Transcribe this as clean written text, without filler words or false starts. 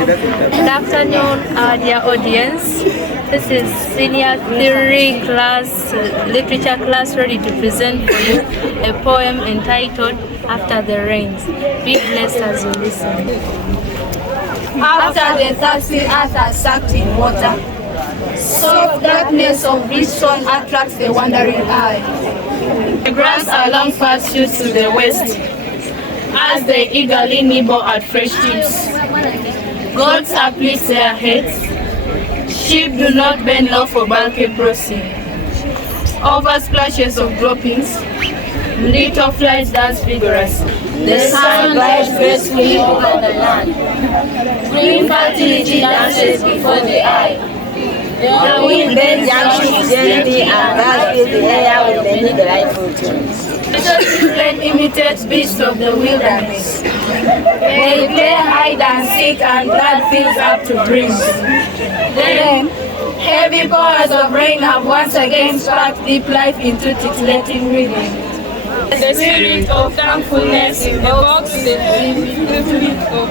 Good afternoon, dear audience. This is Senior Theory class, literature class, ready to present for you a poem entitled After the Rains. Be blessed as you listen. After the thirsty earth has sucked in water, soft darkness of rich sun attracts the wandering eye. The grass along paths shoots to the west, as they eagerly nibble at fresh chips. Goats uplift their heads, sheep do not bend low for bulky crossing. Over splashes of droppings, little flies dance vigorous. The sun glides gracefully over the land. Green fertility dances before the eye. The wind bends young shoots gently and birds fill the air with many delightful tunes. Little children imitate beasts of the wilderness. They play hide and seek and blood fills up to brim. Then, heavy powers of rain have once again sparked deep life into titillating rhythm. The spirit of thankfulness evokes the feeling of